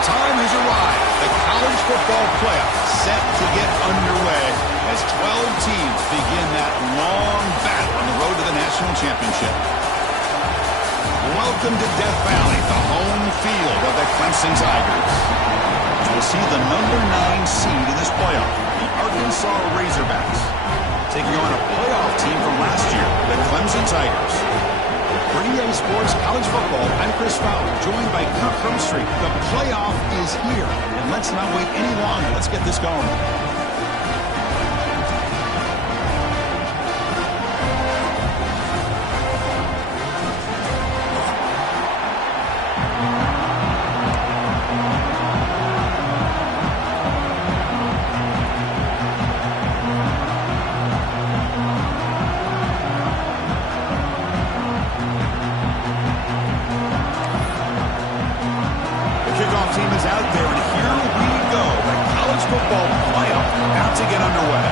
The time has arrived. The college football playoff set to get underway as 12 teams begin that long battle on the road to the national championship. Welcome to Death Valley, the home field of the Clemson Tigers. We'll see the number 9 seed in this playoff, the Arkansas Razorbacks, taking on a playoff team from last year, the Clemson Tigers. For EA Sports College Football, I'm Chris Fowler, joined by Kirk Herbstreit. The playoff is here, and let's not wait any longer. Let's get this going. Team is out there, and here we go. The college football playoff about to get underway.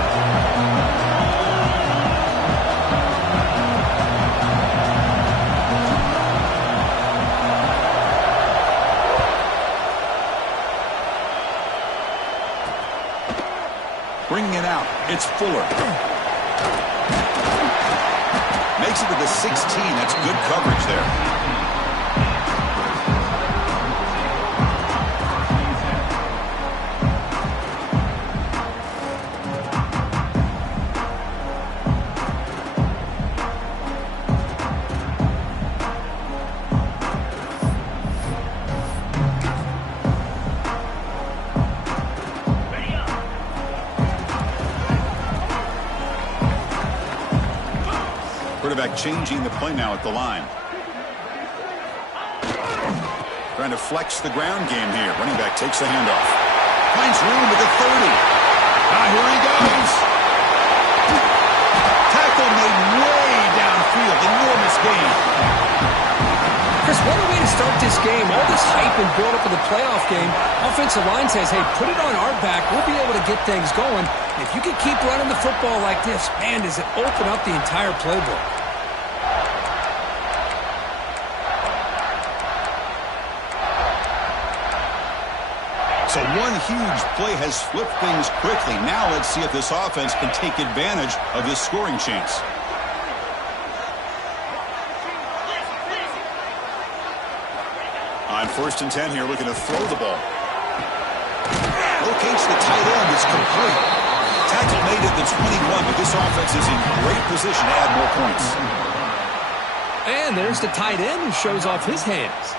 Bringing it out, it's Fuller. Makes it to the 16. That's good coverage there. Quarterback changing the play now at the line. Trying to flex the ground game here. Running back takes the handoff. Finds room at the 30. Here he goes. Tackle made way downfield. Enormous gain. Chris, what a way to start this game. All this hype and build up for the playoff game. Offensive line says, hey, put it on our back. We'll be able to get things going. If you can keep running the football like this, man, does it open up the entire playbook. So one huge play has flipped things quickly. Now let's see if this offense can take advantage of this scoring chance. On 1st and 10 here, looking to throw the ball. Locates the tight end. It's complete. Tackle made at the 21, but this offense is in great position to add more points. And there's the tight end who shows off his hands.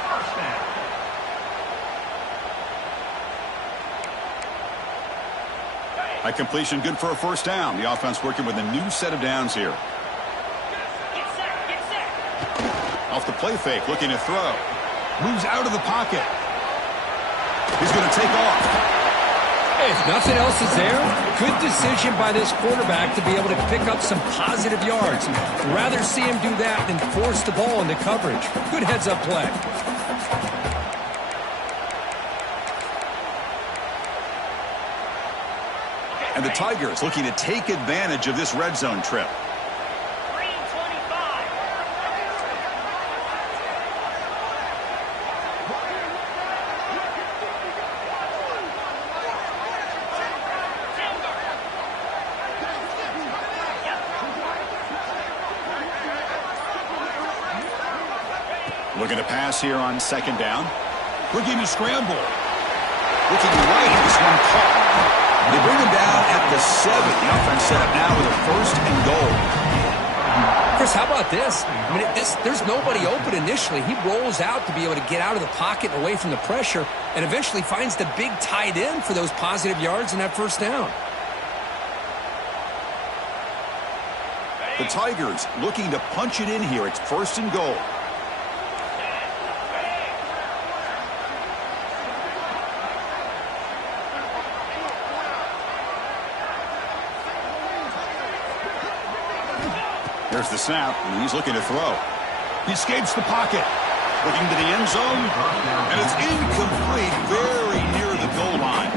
High completion, good for a first down. The offense working with a new set of downs here. Off the play fake, looking to throw. Moves out of the pocket. He's going to take off. Hey, if nothing else is there, good decision by this quarterback to be able to pick up some positive yards. Rather see him do that than force the ball into coverage. Good heads-up play. And the Tigers looking to take advantage of this red zone trip. Looking to pass here on 2nd down. Looking to scramble. Looking right. This one caught. They bring him down at the 7. The offense set up now with a 1st and goal. Chris, how about this? I mean, there's nobody open initially. He rolls out to be able to get out of the pocket and away from the pressure and eventually finds the big tight end for those positive yards and that 1st down. The Tigers looking to punch it in here. It's 1st and goal. There's the snap, and he's looking to throw. He escapes the pocket. Looking to the end zone, and it's incomplete, very near the goal line.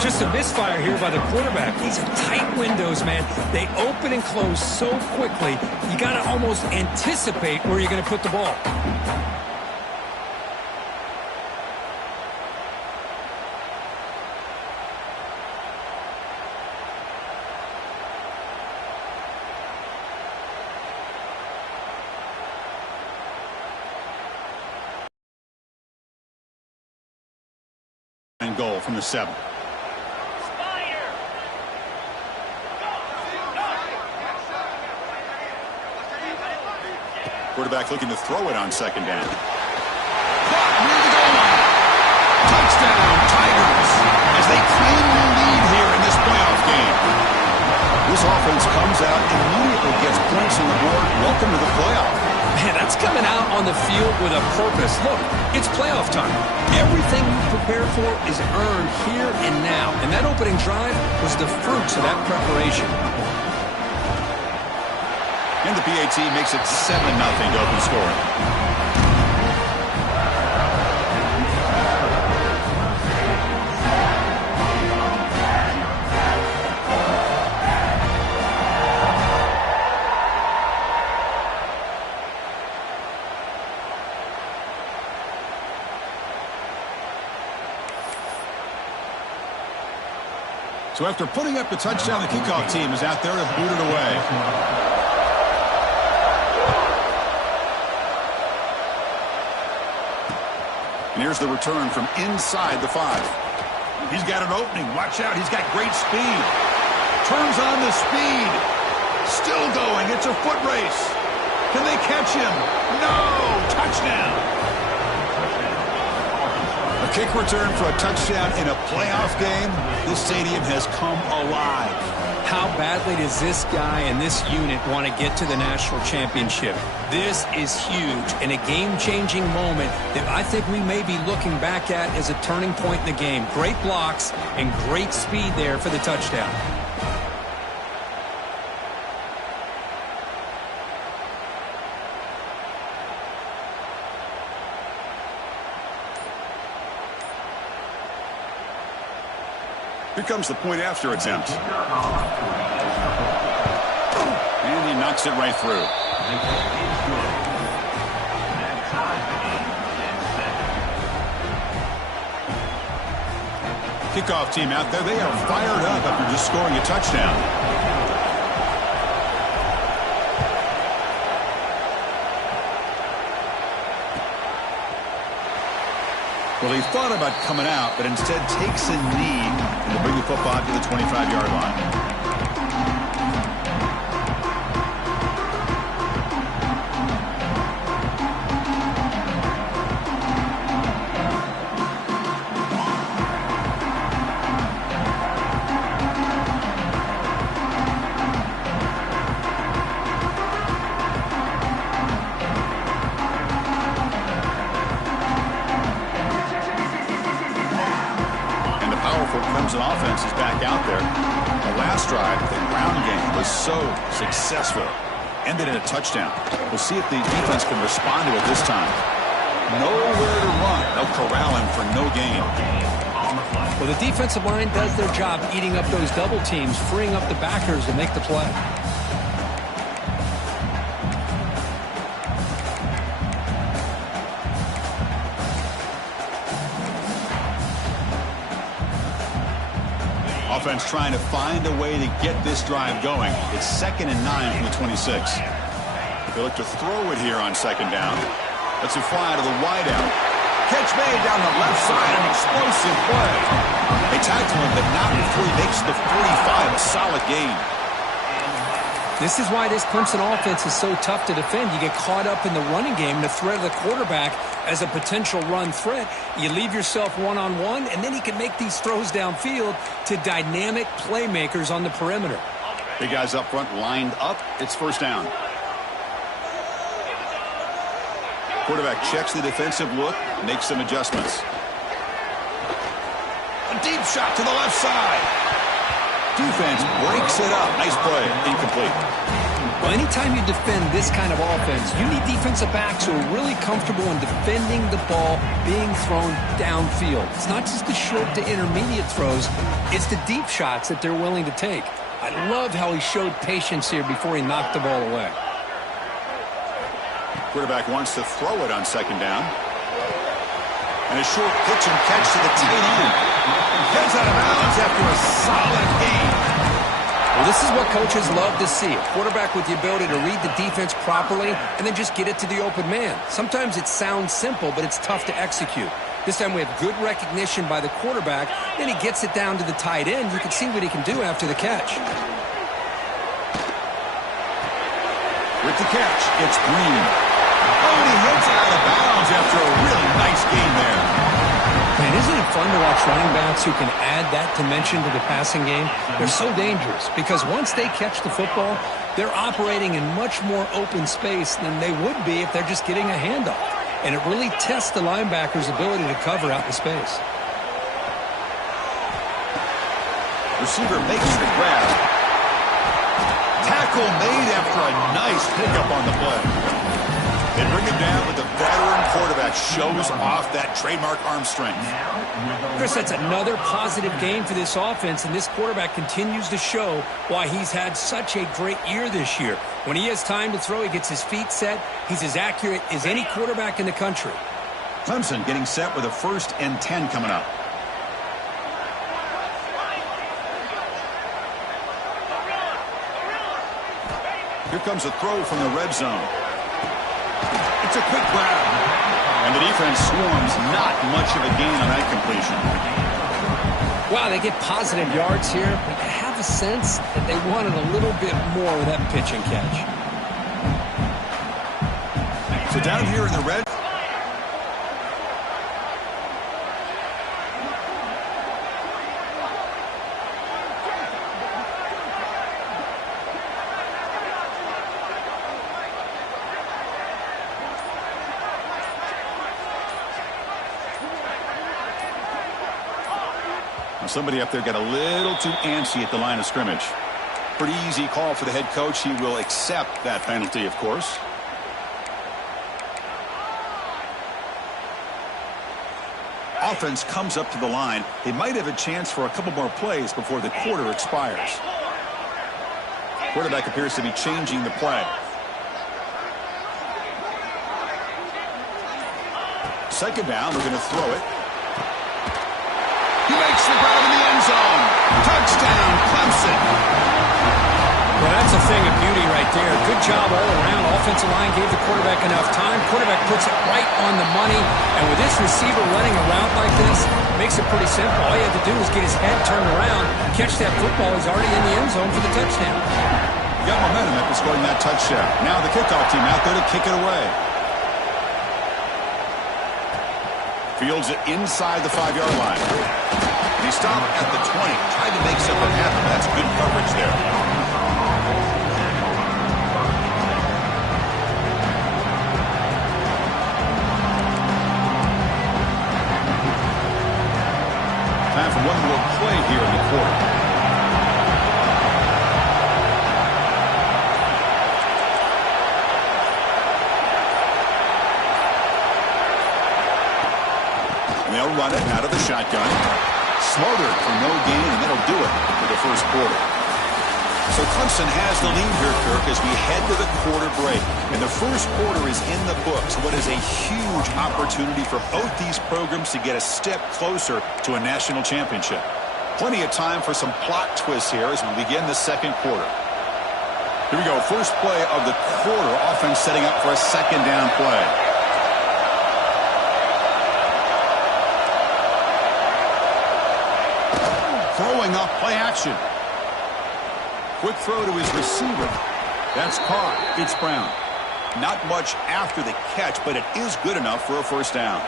Just a misfire here by the quarterback. These are tight windows, man. They open and close so quickly, you got to almost anticipate where you're going to put the ball. goal from the 7. Quarterback looking to throw it on 2nd down. Clock near the goal line. Touchdown, Tigers, as they claim the lead here in this playoff game. This offense comes out, immediately gets points on the board. Welcome to the playoff. Man, that's coming out on the field with a purpose. Look, it's playoff time. Everything you prepare for is earned here and now. And that opening drive was the fruits of that preparation. And the PAT makes it 7-0 to open scoring. So after putting up the touchdown, the kickoff team is out there to boot it away. And here's the return from inside the 5. He's got an opening. Watch out. He's got great speed. Turns on the speed. Still going. It's a foot race. Can they catch him? No! Touchdown. A kick return for a touchdown in a playoff game. This stadium has come alive. How badly does this guy and this unit want to get to the national championship? This is huge and a game-changing moment that I think we may be looking back at as a turning point in the game. Great blocks and great speed there for the touchdown. Here comes the point after attempt. And he knocks it right through. Kickoff team out there. They are fired up after just scoring a touchdown. Well, he thought about coming out, but instead takes a knee and will bring the football to the 25-yard line. Clemson offense is back out there. The last drive, the ground game was so successful. Ended in a touchdown. We'll see if the defense can respond to it this time. Nowhere to run. They'll corral him for no gain. Well, the defensive line does their job eating up those double teams, freeing up the backers to make the play. Offense trying to find a way to get this drive going. It's 2nd and 9 from the 26. They look to throw it here on 2nd down. Lets it fly to the wideout. Catch made down the left side. An explosive play. They tackle him, but not before he makes the 45. A solid gain. This is why this Clemson offense is so tough to defend. You get caught up in the running game, the threat of the quarterback as a potential run threat. You leave yourself one-on-one, and then he can make these throws downfield to dynamic playmakers on the perimeter. Big guys up front lined up. It's 1st down. Quarterback checks the defensive look, makes some adjustments. A deep shot to the left side. Defense breaks it up. Nice play. Incomplete. Well, anytime you defend this kind of offense, you need defensive backs who are really comfortable in defending the ball being thrown downfield. It's not just the short to intermediate throws. It's the deep shots that they're willing to take. I love how he showed patience here before he knocked the ball away. Quarterback wants to throw it on 2nd down. And a short pitch and catch to the tight end. Heads out of bounds after a solid gain. Well, this is what coaches love to see. A quarterback with the ability to read the defense properly and then just get it to the open man. Sometimes it sounds simple, but it's tough to execute. This time we have good recognition by the quarterback. Then he gets it down to the tight end. You can see what he can do after the catch. With the catch, it's Green. Oh, and he hits it out of bounds after a really nice game there. Man, isn't it fun to watch running backs who can add that dimension to the passing game? They're so dangerous because once they catch the football, they're operating in much more open space than they would be if they're just getting a handoff. And it really tests the linebacker's ability to cover out in space. Receiver makes the grab. Tackle made after a nice pickup on the play. They bring him down, but the veteran quarterback shows off that trademark arm strength. Chris, that's another positive game for this offense, and this quarterback continues to show why he's had such a great year this year. When he has time to throw, he gets his feet set. He's as accurate as any quarterback in the country. Clemson getting set with a 1st and 10 coming up. Here comes a throw from the red zone. It's a quick grab. And the defense swarms. Not much of a gain on that completion. Wow, they get positive yards here, but I have a sense that they wanted a little bit more with that pitch and catch. So down here in the red. Somebody up there got a little too antsy at the line of scrimmage. Pretty easy call for the head coach. He will accept that penalty, of course. Offense comes up to the line. They might have a chance for a couple more plays before the quarter expires. Quarterback appears to be changing the play. Second down, we're going to throw it. He makes the grab in the end zone. Touchdown, Clemson. Well, that's a thing of beauty right there. Good job all around. Offensive line gave the quarterback enough time. Quarterback puts it right on the money. And with this receiver running a route like this, makes it pretty simple. All you have to do is get his head turned around, catch that football. He's already in the end zone for the touchdown. Got momentum after scoring that touchdown. Now the kickoff team out there to kick it away. Fields it inside the 5-yard line. He stopped at the 20. Tried to make something happen. That's good coverage there. Time for one more play here in the quarter. They'll run it out of the shotgun. Smothered for no gain, and that'll do it for the first quarter. So Clemson has the lead here, Kirk, as we head to the quarter break. And the first quarter is in the books. What is a huge opportunity for both these programs to get a step closer to a national championship. Plenty of time for some plot twists here as we begin the second quarter. Here we go. First play of the quarter. Offense setting up for a second down play. Throwing off play action. Quick throw to his receiver. That's caught. It's Brown. Not much after the catch, but it is good enough for a first down.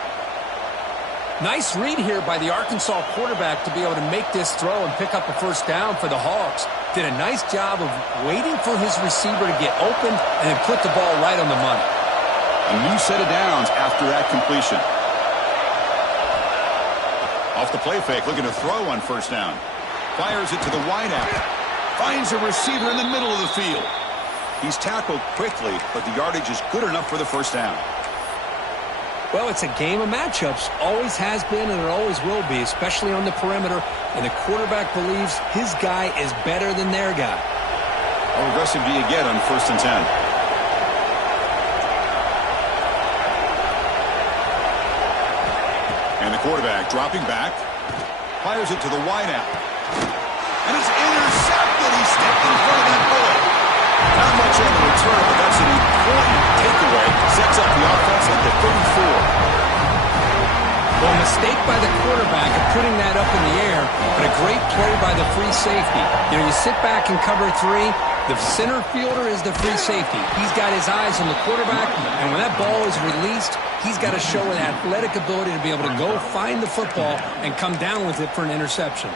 Nice read here by the Arkansas quarterback to be able to make this throw and pick up a first down for the Hogs. Did a nice job of waiting for his receiver to get open and then put the ball right on the money. A new set of downs after that completion. Off the play fake, looking to throw on first down. Fires it to the wideout. Finds a receiver in the middle of the field. He's tackled quickly, but the yardage is good enough for the first down. Well, it's a game of matchups. Always has been and it always will be, especially on the perimeter. And the quarterback believes his guy is better than their guy. How aggressive do you get on first and 10? And the quarterback dropping back. Fires it to the wideout. And it's intercepted. He stepped in front of that bullet. Not much on the return, but that's an important takeaway. Sets up the offense at the 34. Well, a mistake by the quarterback of putting that up in the air, but a great play by the free safety. You know, you sit back and cover three. The center fielder is the free safety. He's got his eyes on the quarterback, and when that ball is released, he's got to show an athletic ability to be able to go find the football and come down with it for an interception.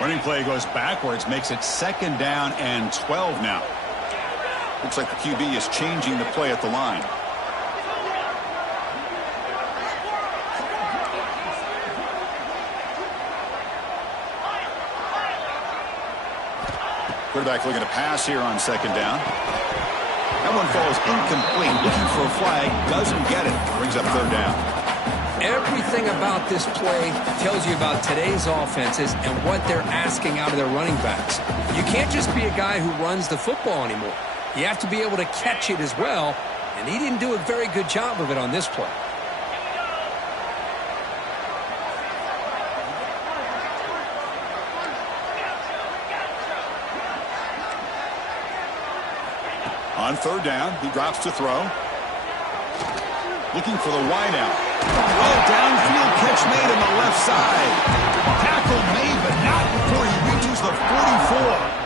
Running play goes backwards, makes it 2nd down and 12 now. Looks like the QB is changing the play at the line. Quarterback looking to pass here on 2nd down. That one falls incomplete. Looking for a flag. Doesn't get it. Brings up 3rd down. Everything about this play tells you about today's offenses and what they're asking out of their running backs. You can't just be a guy who runs the football anymore. You have to be able to catch it as well, and he didn't do a very good job of it on this play. On 3rd down, he drops to throw. Looking for the wideout. Well, downfield catch made on the left side. Tackle made, but not before he reaches the 44.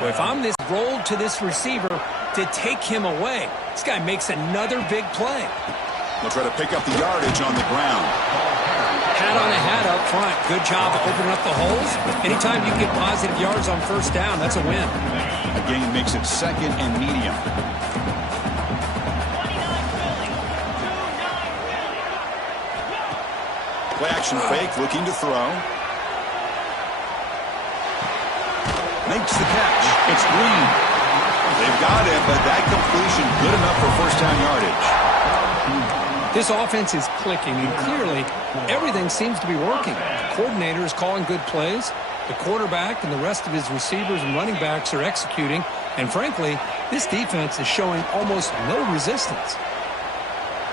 Well, if I'm this rolled to this receiver to take him away, this guy makes another big play. They'll try to pick up the yardage on the ground. Hat on a hat up front. Good job of opening up the holes. Anytime you get positive yards on 1st down, that's a win. A gain makes it 2nd and medium. Play action fake, looking to throw. Makes the catch. It's Green. They've got it, but that completion good enough for 1st down yardage. This offense is clicking, and clearly everything seems to be working. The coordinator is calling good plays. The quarterback and the rest of his receivers and running backs are executing. And frankly, this defense is showing almost no resistance.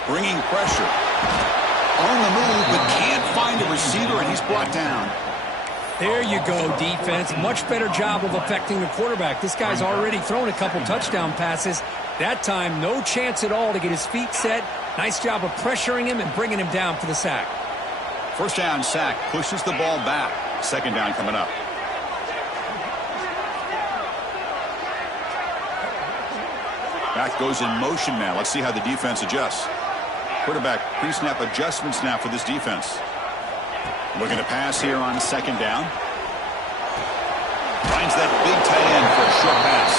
Bringing pressure. On the move, but can't find a receiver, and he's brought down. There you go, defense. Much better job of affecting the quarterback. This guy's already thrown a couple touchdown passes. That time, no chance at all to get his feet set. Nice job of pressuring him and bringing him down for the sack. 1st down sack, pushes the ball back. 2nd down coming up. Back goes in motion now. Let's see how the defense adjusts. Quarterback pre-snap adjustments now for this defense. Looking to pass here on 2nd down. Finds that big tight end for a short pass.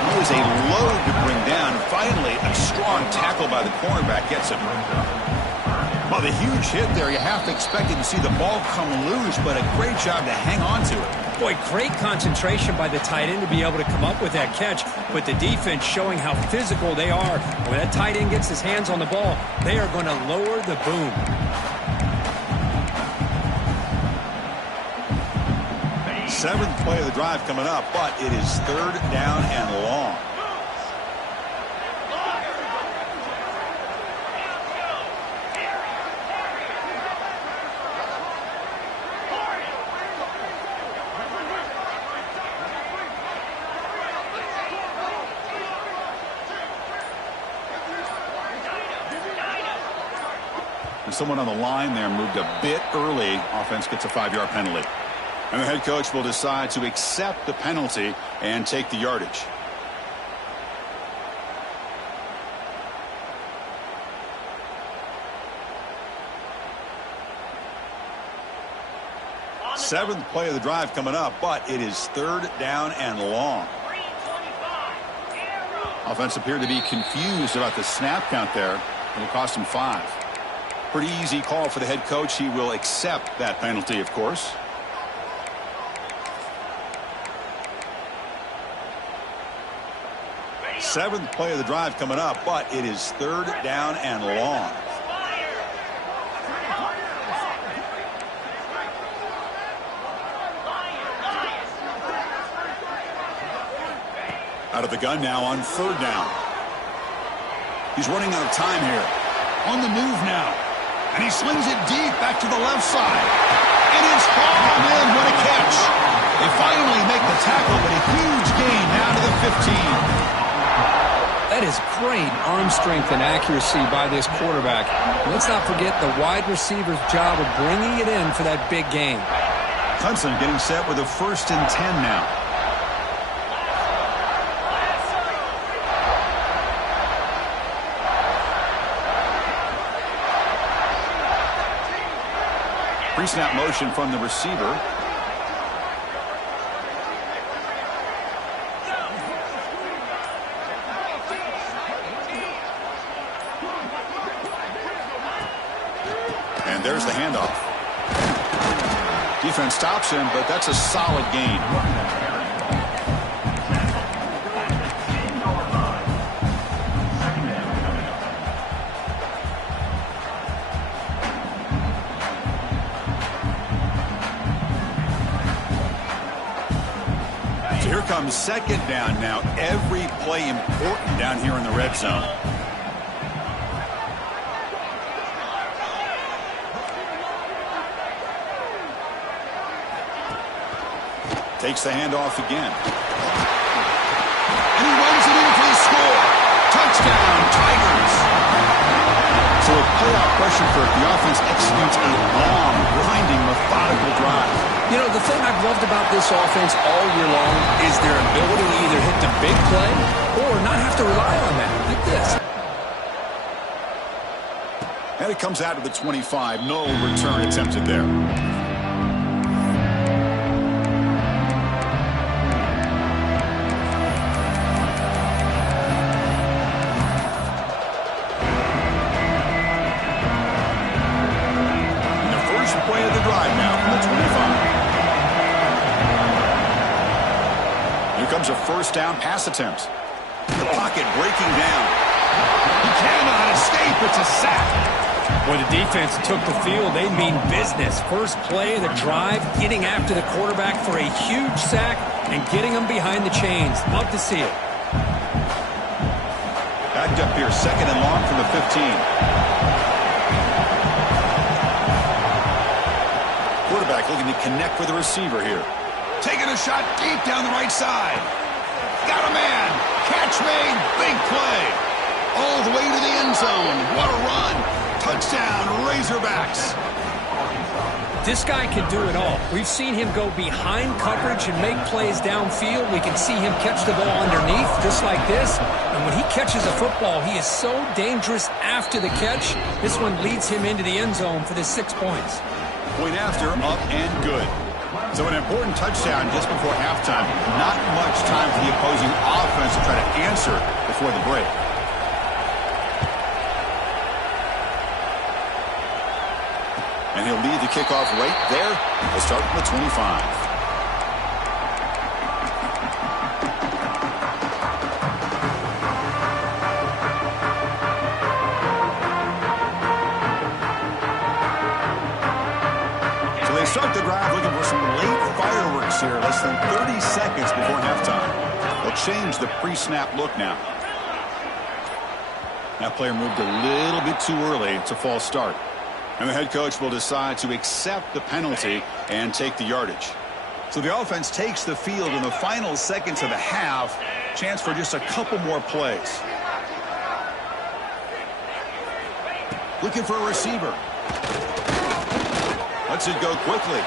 He is a load to bring down. Finally, a strong tackle by the cornerback gets him. Well, the huge hit there, you have to expect to see the ball come loose, but a great job to hang on to it. Boy, great concentration by the tight end to be able to come up with that catch, but the defense showing how physical they are. When that tight end gets his hands on the ball, they are going to lower the boom. Seventh play of the drive coming up, but it is 3rd down and long. And someone on the line there moved a bit early. Offense gets a 5-yard penalty. And the head coach will decide to accept the penalty and take the yardage. Seventh play of the drive coming up, but it is 3rd down and long. Offense appeared to be confused about the snap count there. It'll cost him 5. Pretty easy call for the head coach. He will accept that penalty, of course. Seventh play of the drive coming up, but it is 3rd down and long. Out of the gun now on 3rd down. He's running out of time here. On the move now. And he slings it deep back to the left side. It is hauled in. What a catch. They finally make the tackle, but a huge gain down to the 15. That is great arm strength and accuracy by this quarterback. Let's not forget the wide receiver's job of bringing it in for that big game. Clemson getting set with a 1st and 10 now. Pre-snap motion from the receiver. And there's the handoff. Defense stops him, but that's a solid gain. So here comes 2nd down now. Every play important down here in the red zone. Takes the handoff again. And he runs it in for the score. Touchdown, Tigers. So with playoff pressure for it, the offense executes a long, grinding, methodical drive. You know, the thing I've loved about this offense all year long is their ability to either hit the big play or not have to rely on that, like this. And it comes out of the 25. No return attempted there. Play of the drive now from the 25. Here comes a 1st down pass attempt. The pocket breaking down. He cannot escape. It's a sack. When the defense took the field, they mean business. First play of the drive, getting after the quarterback for a huge sack and getting him behind the chains. Love to see it. Backed up here, 2nd and long from the 15. Quarterback looking to connect with the receiver here. Taking a shot deep down the right side. Got a man. Catch made. Big play. All the way to the end zone. What a run. Touchdown, Razorbacks. This guy can do it all. We've seen him go behind coverage and make plays downfield. We can see him catch the ball underneath, just like this. And when he catches a football, he is so dangerous after the catch. This one leads him into the end zone for the 6 points. Point after, up and good. So an important touchdown just before halftime. Not much time for the opposing offense to try to answer before the break. And he'll lead the kickoff right there. We'll start from the 25. Start the drive looking for some late fireworks here. Less than 30 seconds before halftime. They'll change the pre-snap look now. That player moved a little bit too early. It's a false start. And the head coach will decide to accept the penalty and take the yardage. So the offense takes the field in the final seconds of the half. Chance for just a couple more plays. Looking for a receiver. Lets it go quickly.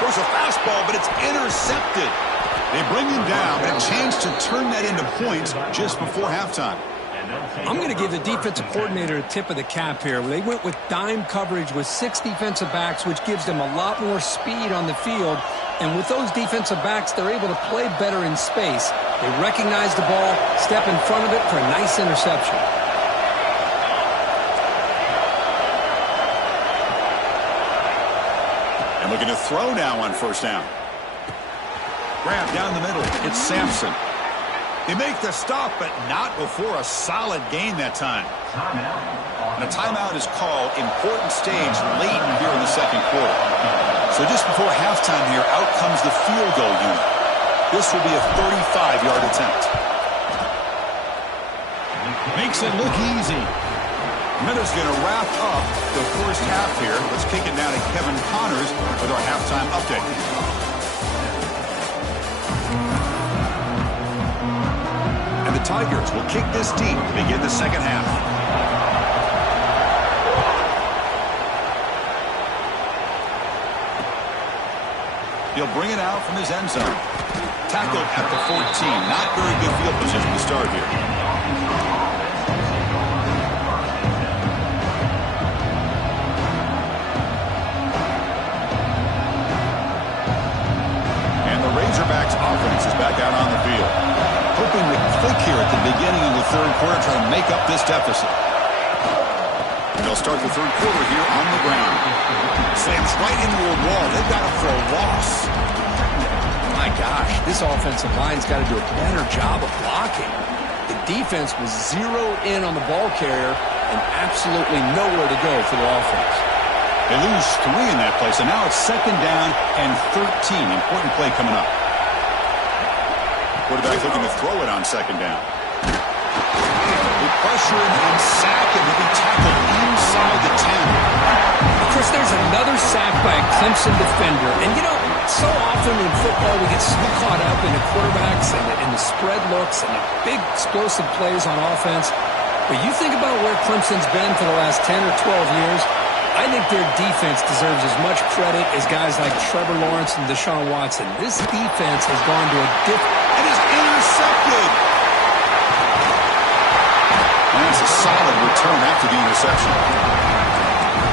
Throws a fastball, but it's intercepted. They bring him down, but a chance to turn that into points just before halftime. I'm going to give the defensive coordinator a tip of the cap here. They went with dime coverage with 6 defensive backs, which gives them a lot more speed on the field. And with those defensive backs, they're able to play better in space. They recognize the ball, step in front of it for a nice interception. And looking to throw now on 1st down. Grab down the middle. It's Sampson. They make the stop, but not before a solid gain that time. And a timeout is called. Important stage late here in the 2nd quarter. So just before halftime here, out comes the field goal unit. This will be a 35-yard attempt. Makes it look easy. Minutes going to wrap up the first half here. Let's kick it now to Kevin Connors with our halftime update. And the Tigers will kick this deep to begin the second half. He'll bring it out from his end zone. Tackled at the 14. Not very good field position to start here. And the Razorbacks offense is back out on the field. Hoping to click here at the beginning of the third quarter, trying to make up this deficit. They'll start the third quarter here on the ground. Slams right into a wall. They've got it for a loss. My gosh, this offensive line's got to do a better job of blocking. The defense was zeroed in on the ball carrier and absolutely nowhere to go for the offense. They lose 3 in that play, so now it's second down and 13. Important play coming up. Quarterback looking to throw it on second down. They pressure him and sack him. He'll be tackled inside the 10. Chris, there's another sack by a Clemson defender. And, you know, so often in football we get so caught up in the quarterbacks and the spread looks and the big explosive plays on offense. But you think about where Clemson's been for the last 10 or 12 years, I think their defense deserves as much credit as guys like Trevor Lawrence and Deshaun Watson. This defense has gone to a different... It is intercepted! And that's a solid return after the interception.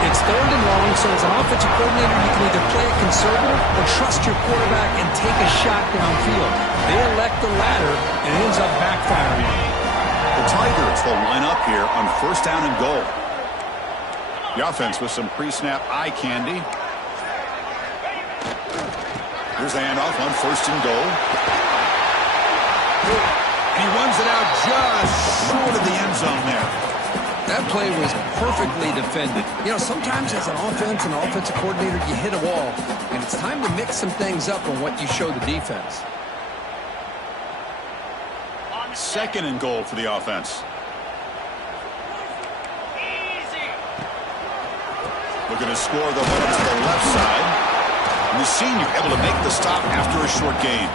It's third and long, so as an offensive coordinator, you can either play it conservative or trust your quarterback and take a shot downfield. They elect the latter, and it ends up backfiring. The Tigers will line up here on first down and goal. The offense with some pre-snap eye candy. Here's the handoff on first and goal. And he runs it out just short of the end zone there. That play was perfectly defended. You know, sometimes as an offensive coordinator, you hit a wall, and it's time to mix some things up on what you show the defense. Second and goal for the offense. Looking to score the ball to the left side. And the senior able to make the stop after a short gain.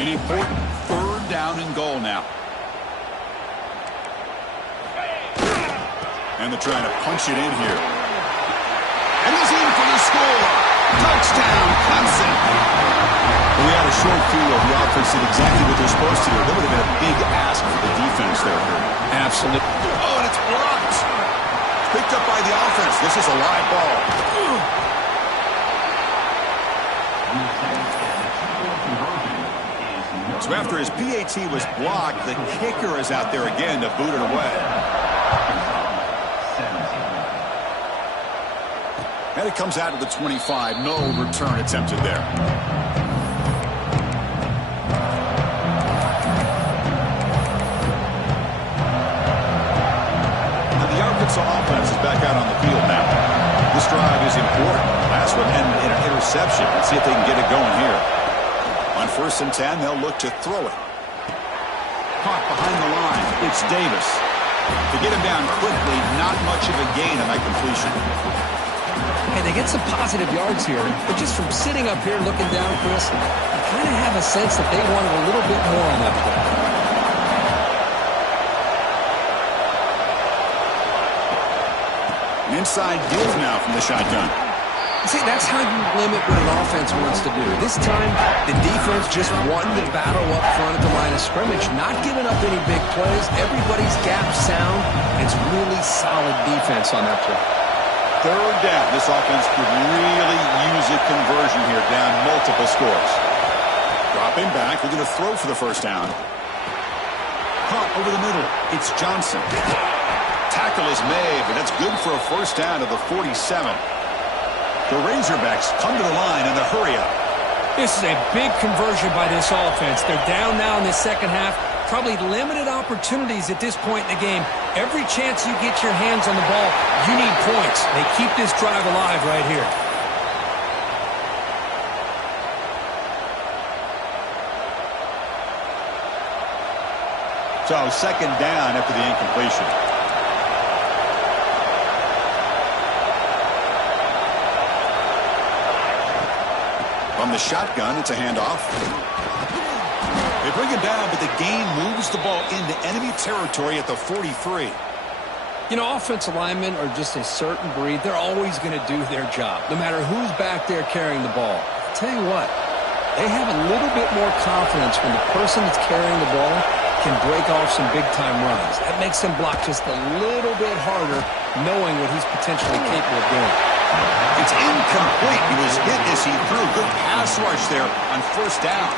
An important third down and goal now. And they're trying to punch it in here. And he's in for the score. Touchdown, Clemson. We had a short field. The offense did exactly what they're supposed to do. That would have been a big ask for the defense there. Absolutely. Oh, and it's blocked. Picked up by the offense. This is a live ball. So after his PAT was blocked, the kicker is out there again to boot it away. And it comes out to the 25. No return attempted there. And the Arkansas offense is back out on the field now. This drive is important. Last one ended in an interception. Let's see if they can get it going here. On first and 10, they'll look to throw it. Caught behind the line. It's Davis. To get him down quickly, not much of a gain on that completion. Hey, they get some positive yards here, but just from sitting up here looking down, Chris, you kind of have a sense that they wanted a little bit more on that play. An inside deal now from the shotgun. See, that's how you limit what an offense wants to do. This time, the defense just won the battle up front at the line of scrimmage, not giving up any big plays. Everybody's gap sound. It's really solid defense on that play. Third down. This offense could really use a conversion here, down multiple scores. Dropping back, looking to throw for the first down. Caught over the middle. It's Johnson. Tackle is made, but that's good for a first down to the 47. The Razorbacks come to the line in the hurry-up. This is a big conversion by this offense. They're down now in the second half. Probably limited opportunities at this point in the game. Every chance you get your hands on the ball, you need points. They keep this drive alive right here. So second down after the incompletion. From the shotgun, it's a handoff. They bring it down, but the game moves the ball into enemy territory at the 43. You know, offensive linemen are just a certain breed. They're always going to do their job, no matter who's back there carrying the ball. I'll tell you what, they have a little bit more confidence when the person that's carrying the ball can break off some big-time runs. That makes them block just a little bit harder, knowing what he's potentially capable of doing. It's incomplete. He was hit as he threw. Good pass rush there on first down.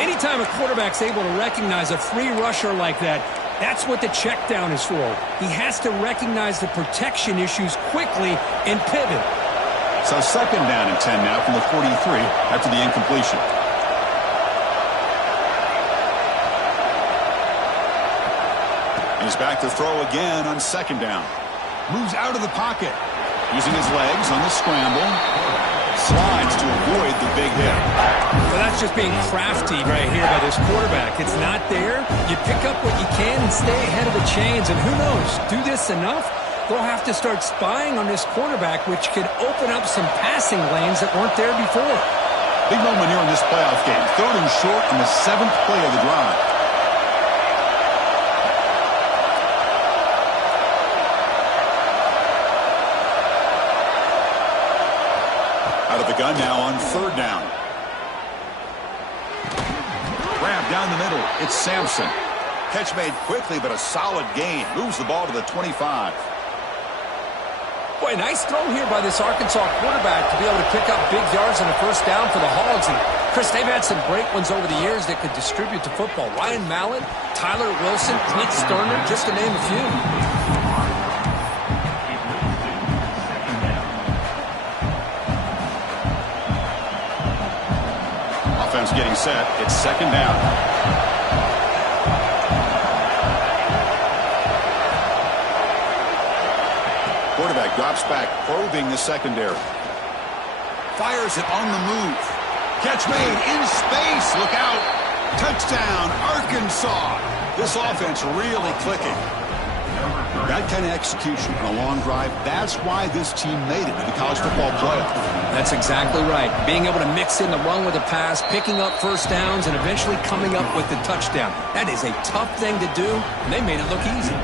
Anytime a quarterback's able to recognize a free rusher like that, that's what the check down is for. He has to recognize the protection issues quickly and pivot. So second down and 10 now from the 43 after the incompletion. He's back to throw again on second down. Moves out of the pocket. Using his legs on the scramble. Slides to avoid the big hit. Well, that's just being crafty right here by this quarterback. It's not there. You pick up what you can and stay ahead of the chains. And who knows, do this enough, they'll have to start spying on this quarterback, which could open up some passing lanes that weren't there before. Big moment here in this playoff game. Third and short on the 7th play of the drive. Out of the gun now on third down. Grab down the middle. It's Sampson. Catch made quickly, but a solid gain. Moves the ball to the 25. Boy, nice throw here by this Arkansas quarterback to be able to pick up big yards on a first down for the Hogs. And Chris, they've had some great ones over the years that could distribute the football. Ryan Mallett, Tyler Wilson, Clint Sterner, just to name a few. Offense getting set. It's second down. Quarterback drops back, probing the secondary. Fires it on the move. Catch made in space. Look out. Touchdown, Arkansas. This offense really clicking. That kind of execution on a long drive, that's why this team made it to the college football playoff. That's exactly right. Being able to mix in the run with a pass, picking up first downs, and eventually coming up with the touchdown. That is a tough thing to do, and they made it look easy.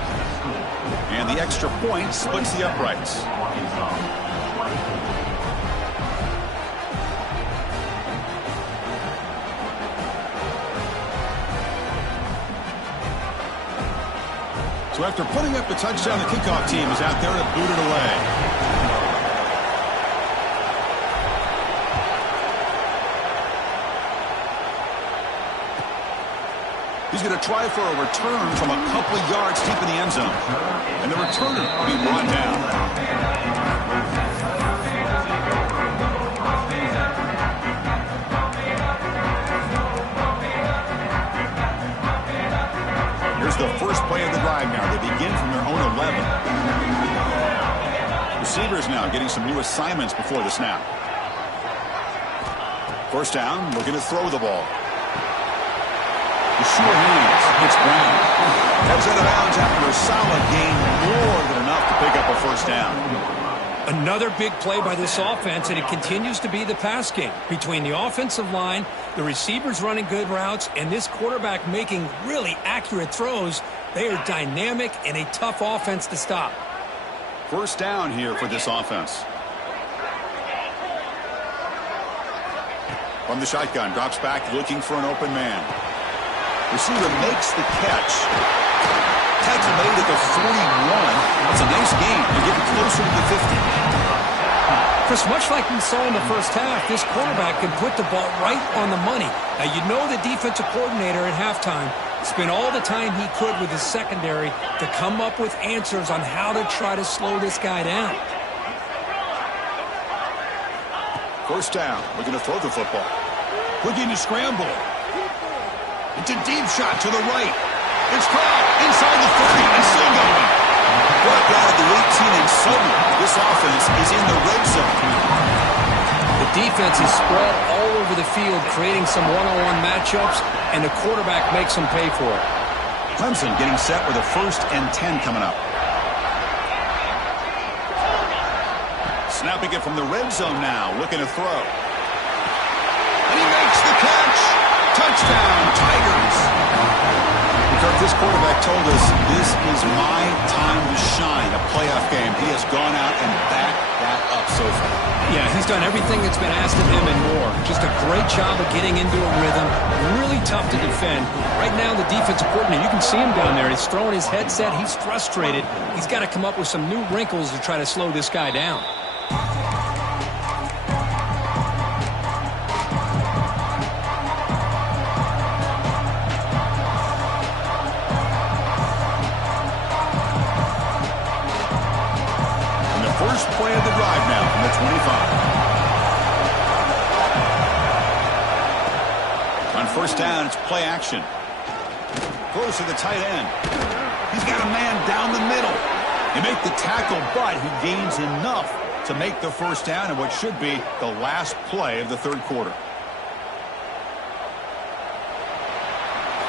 And the extra point splits the uprights. So after putting up the touchdown, the kickoff team is out there to boot it away. He's going to try for a return from a couple of yards deep in the end zone. And the returner will be brought down. Here's the first play of the drive now. They begin from their own 11. Receivers now getting some new assignments before the snap. First down, looking to throw the ball. The sure hands. It's Brown. Heads out of bounds after a solid gain, more than enough to pick up a first down. Another big play by this offense, and it continues to be the pass game. Between the offensive line, the receivers running good routes, and this quarterback making really accurate throws, they are dynamic and a tough offense to stop. First down here for this offense. From the shotgun, drops back looking for an open man. Receiver makes the catch. Tackle made at the 41. That's a nice gain. They're getting closer to the 50. Chris, much like we saw in the first half, this quarterback can put the ball right on the money. Now, you know the defensive coordinator at halftime spent all the time he could with his secondary to come up with answers on how to try to slow this guy down. First down. Looking to throw the football. Looking to scramble. It's a deep shot to the right. It's caught inside the 30 and still going. Brought down at the 18 and suddenly this offense is in the red zone. The defense is spread all over the field, creating some one-on-one matchups, and the quarterback makes them pay for it. Clemson getting set with a 1st and 10 coming up. Snapping it from the red zone now, looking to throw. Kirk, this quarterback told us this is my time to shine, a playoff game. He has gone out and backed that up so far. Yeah, he's done everything that's been asked of him and more. Just a great job of getting into a rhythm. Really tough to defend. Right now, the defensive coordinator, you can see him down there. He's throwing his headset. He's frustrated. He's got to come up with some new wrinkles to try to slow this guy down. First play of the drive now from the 25. On first down, it's play action. Throws to the tight end. He's got a man down the middle. You make the tackle, but he gains enough to make the first down in what should be the last play of the third quarter.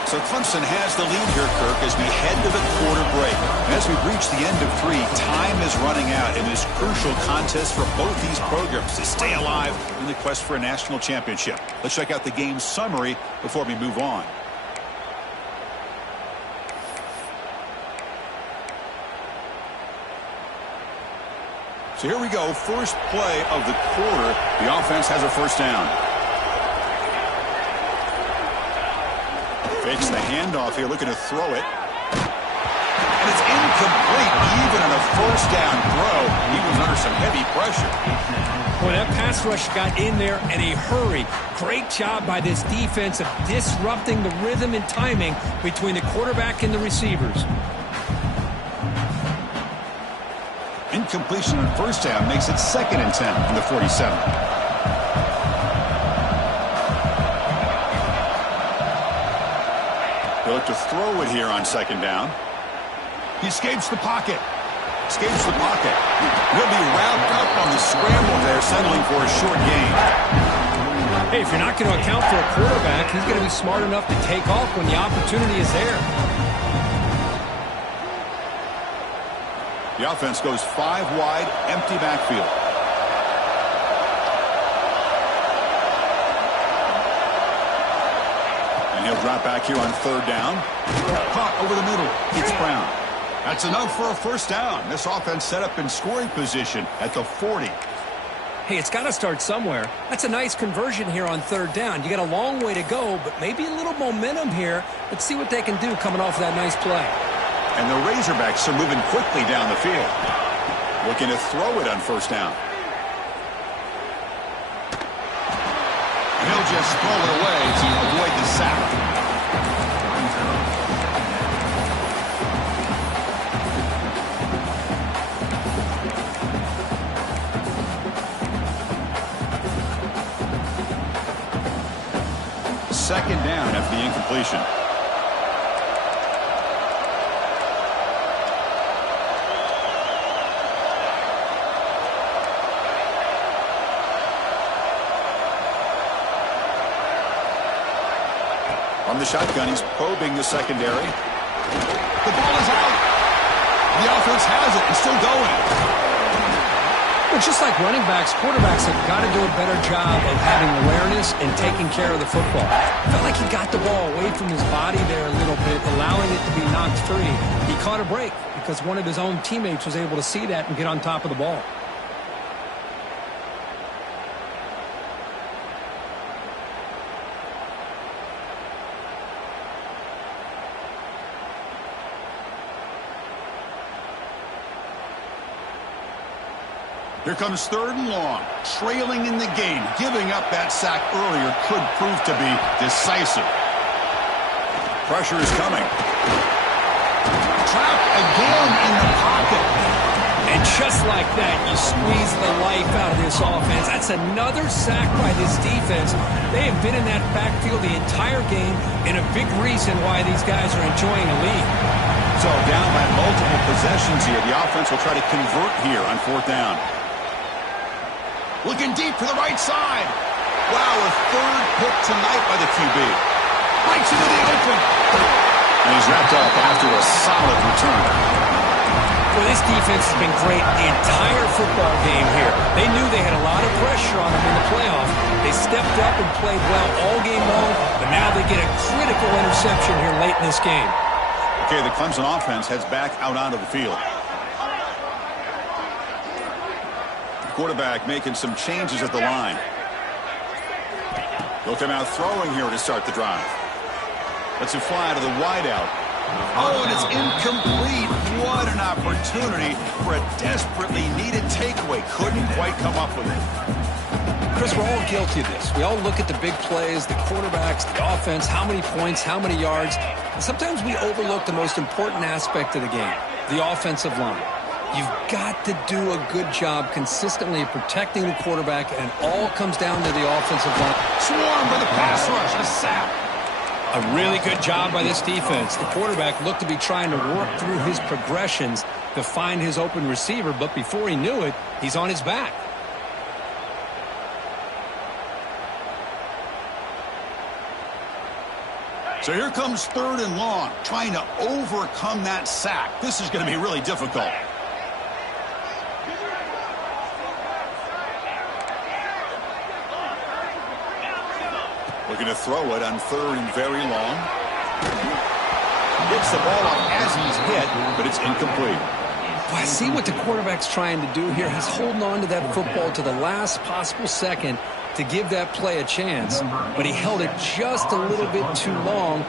So Clemson has the lead here, Kirk, as we head to the quarter break. And as we reach the end of 3, time is running out in this crucial contest for both these programs to stay alive in the quest for a national championship. Let's check out the game summary before we move on. So here we go, first play of the quarter. The offense has a first down. Fakes the handoff here, looking to throw it. And it's incomplete, even on a first down throw. He was under some heavy pressure. Boy, that pass rush got in there in a hurry. Great job by this defense of disrupting the rhythm and timing between the quarterback and the receivers. Incompletion on first down makes it 2nd and 10 from the 47. They'll look to throw it here on 2nd down. He escapes the pocket. Escapes the pocket. He'll be wrapped up on the scramble there, settling for a short gain. Hey, if you're not going to account for a quarterback, he's going to be smart enough to take off when the opportunity is there. The offense goes 5 wide, empty backfield. And he'll drop back here on 3rd down. Caught over the middle. It's Brown. That's enough for a first down. This offense set up in scoring position at the 40. Hey, it's got to start somewhere. That's a nice conversion here on 3rd down. You got a long way to go, but maybe a little momentum here. Let's see what they can do coming off that nice play. And the Razorbacks are moving quickly down the field. Looking to throw it on first down. And he'll just throw it away to avoid the sack. Second down after the incompletion. On the shotgun, he's probing the secondary. The ball is out. The offense has it and still going. Well, just like running backs, quarterbacks have got to do a better job of having awareness and taking care of the football. I felt like he got the ball away from his body there a little bit, allowing it to be knocked free. He caught a break because one of his own teammates was able to see that and get on top of the ball. Here comes 3rd and long, trailing in the game. Giving up that sack earlier could prove to be decisive. Pressure is coming. Trapped again in the pocket. And just like that, you squeeze the life out of this offense. That's another sack by this defense. They have been in that backfield the entire game, and a big reason why these guys are enjoying the lead. So down by multiple possessions here, the offense will try to convert here on 4th down. Looking deep to the right side. Wow, a 3rd pick tonight by the QB. Right into the open. And he's wrapped up after a solid return. Well, this defense has been great the entire football game here. They knew they had a lot of pressure on them in the playoff. They stepped up and played well all game long, but now they get a critical interception here late in this game. Okay, the Clemson offense heads back out onto the field. The quarterback making some changes at the line. He'll come out throwing here to start the drive. Lets it fly to the wideout. Oh, and it's incomplete. What an opportunity for a desperately needed takeaway. Couldn't quite come up with it. Chris, we're all guilty of this. We all look at the big plays, the quarterbacks, the offense, how many points, how many yards. And sometimes we overlook the most important aspect of the game, the offensive line. You've got to do a good job consistently protecting the quarterback, and it all comes down to the offensive line. Swarmed by the pass rush, a sack. A really good job by this defense. The quarterback looked to be trying to work through his progressions to find his open receiver, but before he knew it, he's on his back. So here comes 3rd and long, trying to overcome that sack. This is going to be really difficult. Looking to throw it on 3rd and very long. Gets the ball up as he's hit, but it's incomplete. Well, I see what the quarterback's trying to do here. He's holding on to that football to the last possible second to give that play a chance, but he held it just a little bit too long.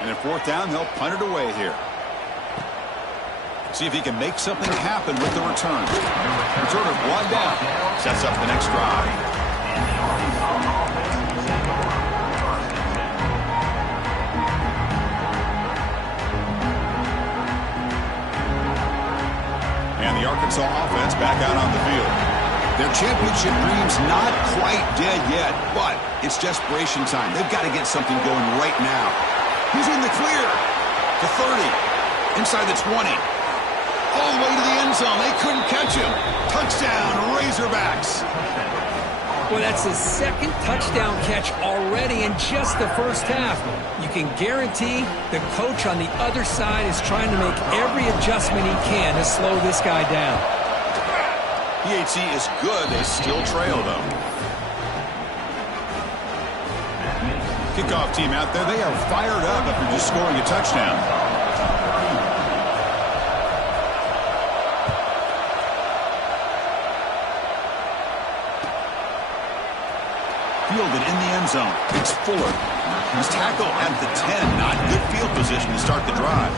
And at 4th down, they'll punt it away here. See if he can make something happen with the return. Returner brought down. Sets up the next drive. And the Arkansas offense back out on the field. Their championship dream's not quite dead yet, but it's desperation time. They've got to get something going right now. He's in the clear. To 30. Inside the 20. All the way to the end zone. They couldn't catch him. Touchdown, Razorbacks. Well, that's his 2nd touchdown catch already in just the first half. You can guarantee the coach on the other side is trying to make every adjustment he can to slow this guy down. PHC is good. They still trail, though. Kickoff team out there. They are fired up after just scoring a touchdown. Fielded in the end zone. It's Fuller. He's tackled at the 10. Not good field position to start the drive.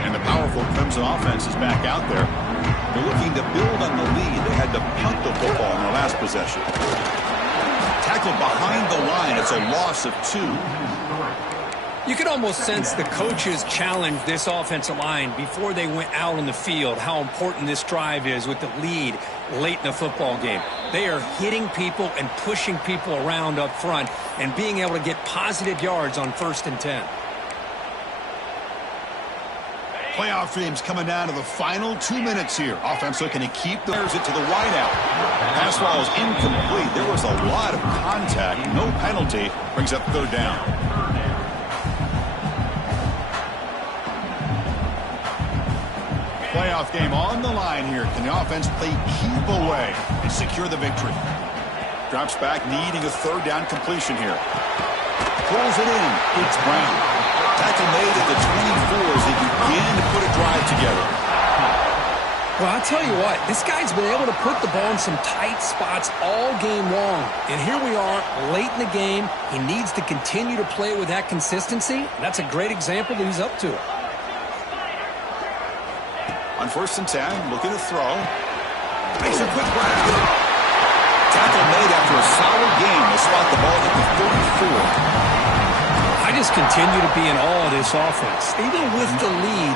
And the powerful Clemson offense is back out there. They're looking to build on the lead. They had to punt the football in their last possession. Tackled behind the line. It's a loss of 2. You can almost sense the coaches challenged this offensive line before they went out on the field, how important this drive is with the lead late in the football game. They are hitting people and pushing people around up front and being able to get positive yards on 1st and 10. Playoff dreams coming down to the final 2 minutes here. Offense looking to keep it to the wideout. Pass ball is incomplete. There was a lot of contact. No penalty. Brings up 3rd down. Playoff game on the line here. Can the offense play keep away and secure the victory? Drops back, needing a 3rd down completion here. Pulls it in. It's Brown. Tackle made at the 24 as they begin to put a drive together. Well, I'll tell you what, this guy's been able to put the ball in some tight spots all game long. And here we are, late in the game. He needs to continue to play with that consistency. That's a great example that he's up to it. On 1st and 10, looking to throw. Makes a quick grab. Tackle made after a solid game. They spot the ball at the 34. I just continue to be in awe of this offense. Even with the lead,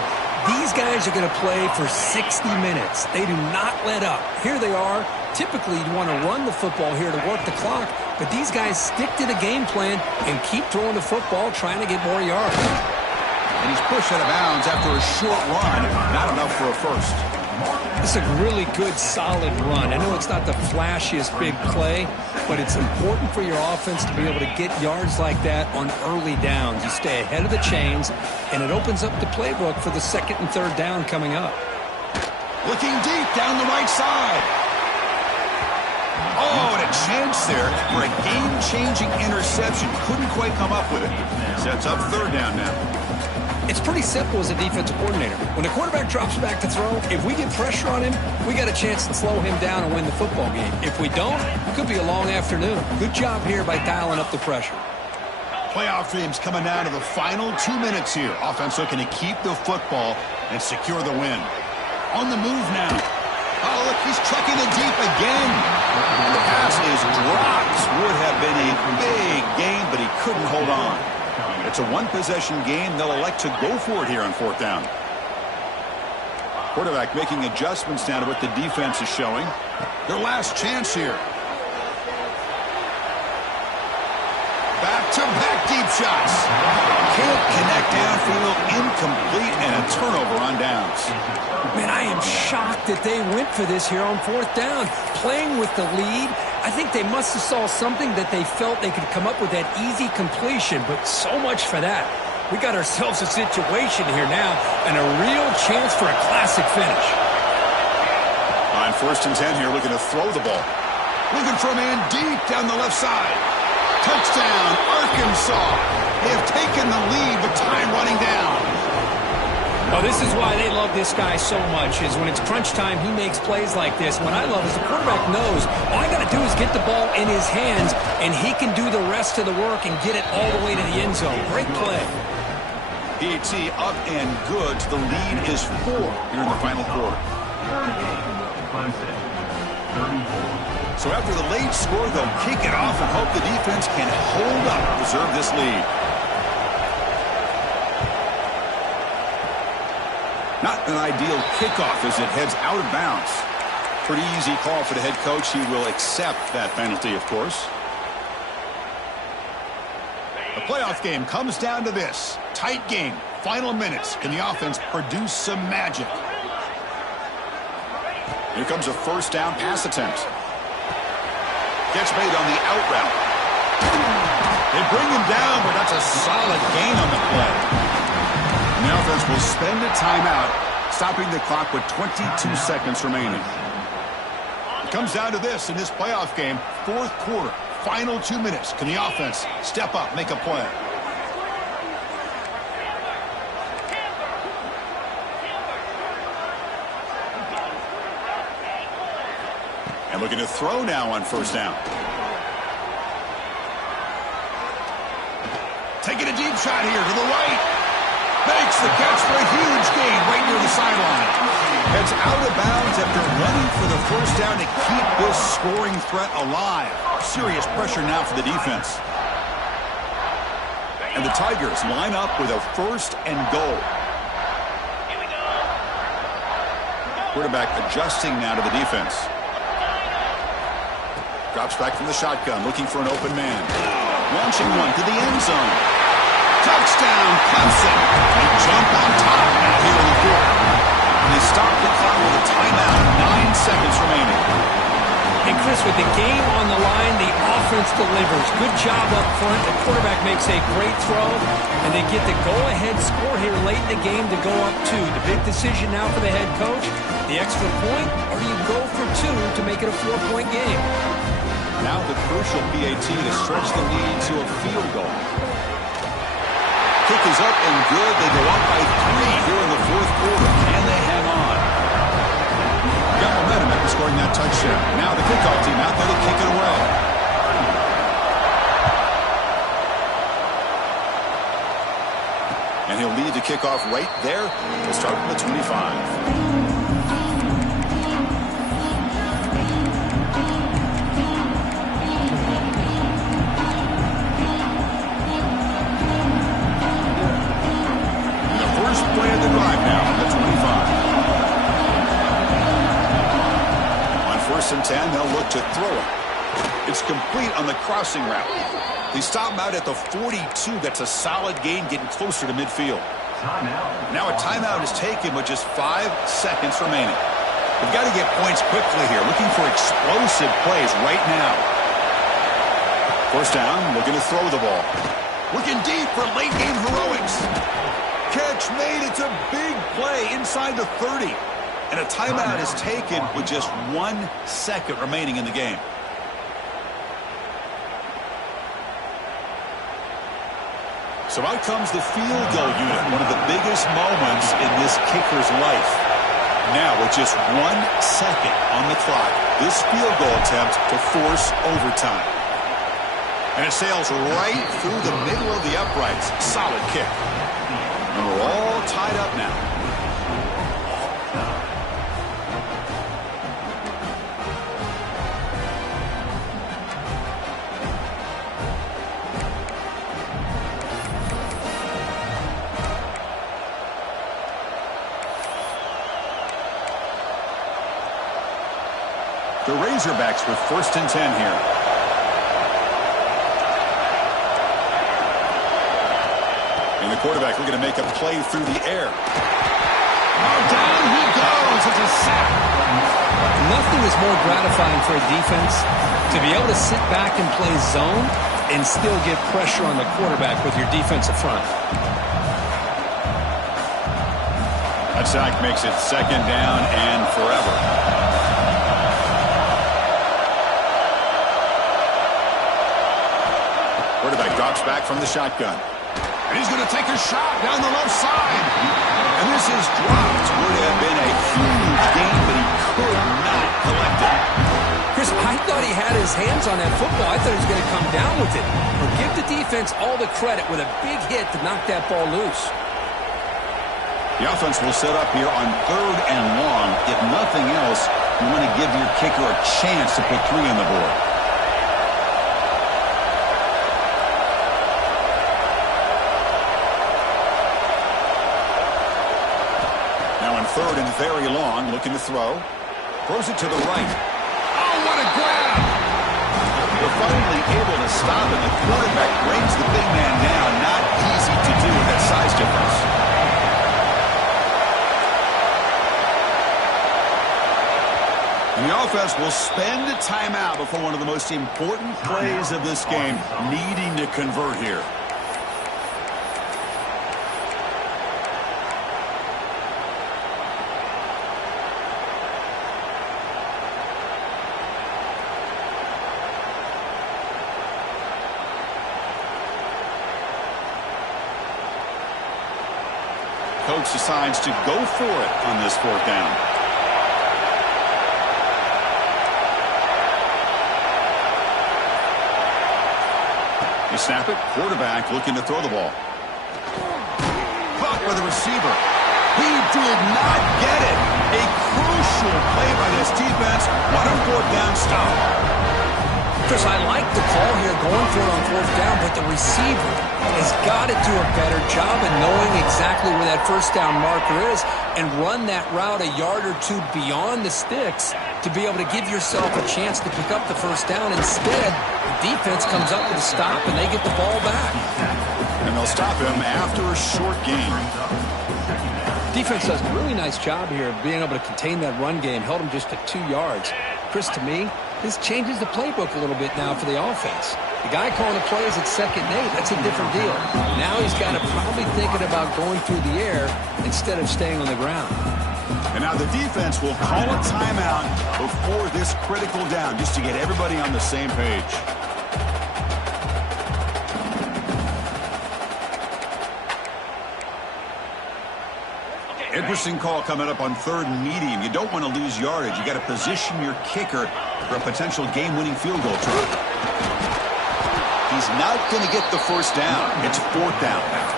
these guys are going to play for 60 minutes. They do not let up. Here they are. Typically, you want to run the football here to work the clock, but these guys stick to the game plan and keep throwing the football, trying to get more yards. And he's pushed out of bounds after a short run. Not enough for a first. It's a really good, solid run. I know it's not the flashiest big play, but it's important for your offense to be able to get yards like that on early downs. You stay ahead of the chains, and it opens up the playbook for the second and third down coming up. Looking deep down the right side. Oh, and a chance there for a game-changing interception. Couldn't quite come up with it. Sets up third down now. It's pretty simple as a defensive coordinator. When the quarterback drops back to throw, if we get pressure on him, we got a chance to slow him down and win the football game. If we don't, it could be a long afternoon. Good job here by dialing up the pressure. Playoff games coming down to the final 2 minutes here. Offense looking to keep the football and secure the win. On the move now. Oh, look, he's checking it deep again. And the pass is dropped. Would have been a big gain, but he couldn't hold on. It's a one-possession game. They'll elect to go for it here on fourth down. Quarterback making adjustments now to what the defense is showing. Their last chance here. Back-to-back deep shots. Can't connect downfield, incomplete, and a turnover on downs. Man, I am shocked that they went for this here on fourth down. Playing with the lead, I think they must have saw something that they felt they could come up with that easy completion, but so much for that. We got ourselves a situation here now and a real chance for a classic finish. On first and 10 here, looking to throw the ball. Looking for a man deep down the left side. Touchdown, Arkansas. They have taken the lead, but time running down. Oh, this is why they love this guy so much, is when it's crunch time, he makes plays like this. What I love is the quarterback knows all I got to do is get the ball in his hands, and he can do the rest of the work and get it all the way to the end zone. Great play. PAT up and good. The lead is 4 here in the final quarter. So after the late score, they'll kick it off and hope the defense can hold up and preserve this lead. Not an ideal kickoff as it heads out of bounds. Pretty easy call for the head coach. He will accept that penalty, of course. The playoff game comes down to this. Tight game. Final minutes. Can the offense produce some magic? Here comes a first down pass attempt. Gets made on the out route. They bring him down, but that's a solid gain on the play. And the offense will spend a timeout, stopping the clock with 22 seconds remaining. It comes down to this in this playoff game. Fourth quarter, final 2 minutes. Can the offense step up, make a play? And looking to throw now on first down. Taking a deep shot here to the right. Makes the catch for a huge gain right near the sideline. Heads out of bounds after running for the first down to keep this scoring threat alive. Serious pressure now for the defense. And the Tigers line up with a first and goal. Quarterback adjusting now to the defense. Drops back from the shotgun, looking for an open man. Launching one to the end zone. Touchdown, Clemson. They jump on top now here in the fourth. And they stop the clock with a timeout, 9 seconds remaining. And Chris, with the game on the line, the offense delivers. Good job up front. The quarterback makes a great throw, and they get the go-ahead score here late in the game to go up 2. The big decision now for the head coach, the extra point, or do you go for 2 to make it a 4-point game? Now the crucial PAT to stretch the lead to a field goal. Kick is up and good. They go up by 3 here in the fourth quarter. Can they hang on? Got momentum after scoring that touchdown. Now the kickoff team out there to kick it away. And he'll lead the kickoff right there. We'll start from the 25. Play of the drive now on the 25. On first and 10, they'll look to throw it. It's complete on the crossing route. They stop him out at the 42. That's a solid gain, getting closer to midfield. Now a timeout is taken with just 5 seconds remaining. They've got to get points quickly here, looking for explosive plays right now. First down, looking to throw the ball. Looking deep for late-game heroics. Catch made. It's a big play inside the 30. And a timeout is taken with just 1 second remaining in the game. So out comes the field goal unit, one of the biggest moments in this kicker's life. Now, with just 1 second on the clock, this field goal attempt to force overtime. And it sails right through the middle of the uprights. Solid kick. And we're all tied up now. The Razorbacks with 1st and 10 here. And the quarterback looking to make a play through the air. Oh, down he goes. It's a sack. Nothing is more gratifying for a defense to be able to sit back and play zone and still get pressure on the quarterback with your defensive front. That sack makes it 2nd down and forever. Quarterback drops back from the shotgun. And he's going to take a shot down the left side. And this is dropped. Would have been a huge gain, but he could not collect it. Chris, I thought he had his hands on that football. I thought he was going to come down with it. But give the defense all the credit with a big hit to knock that ball loose. The offense will set up here on 3rd and long. If nothing else, you want to give your kicker a chance to put 3 on the board. Now in 3rd and very long, looking to throw. Throws it to the right. Oh, what a grab! They're finally able to stop it. The quarterback brings the big man down. Not easy to do with that size difference. And the offense will spend a timeout before one of the most important plays of this game, needing to convert here. Coach decides to go for it on this 4th down. They snap it. Quarterback looking to throw the ball. Caught by the receiver. He did not get it. A crucial play by this defense. What a 4th down stop. Chris, I like the call here going for it on 4th down, but the receiver has got to do a better job of knowing exactly where that 1st down marker is and run that route a yard or 2 beyond the sticks to be able to give yourself a chance to pick up the 1st down. Instead, the defense comes up with a stop and they get the ball back. And they'll stop him after a short gain. Defense does a really nice job here of being able to contain that run game, held him just to 2 yards. Chris, to me, this changes the playbook a little bit now for the offense. The guy calling the plays at 2nd and 8, that's a different deal. Now he's got to probably thinking about going through the air instead of staying on the ground. And now the defense will call a timeout before this critical down, just to get everybody on the same page. Interesting call coming up on 3rd and medium. You don't want to lose yardage. You got to position your kicker for a potential game-winning field goal try. He's not going to get the 1st down. It's 4th down now.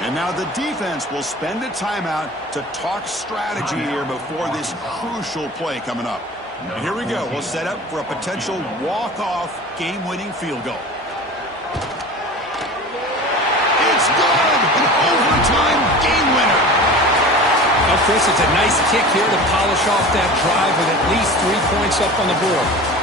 And now the defense will spend a timeout to talk strategy here before this crucial play coming up. And here we go. We'll set up for a potential walk-off game-winning field goal. It's good! An overtime game winner. Well, Chris, it's a nice kick here to polish off that drive with at least 3 points up on the board.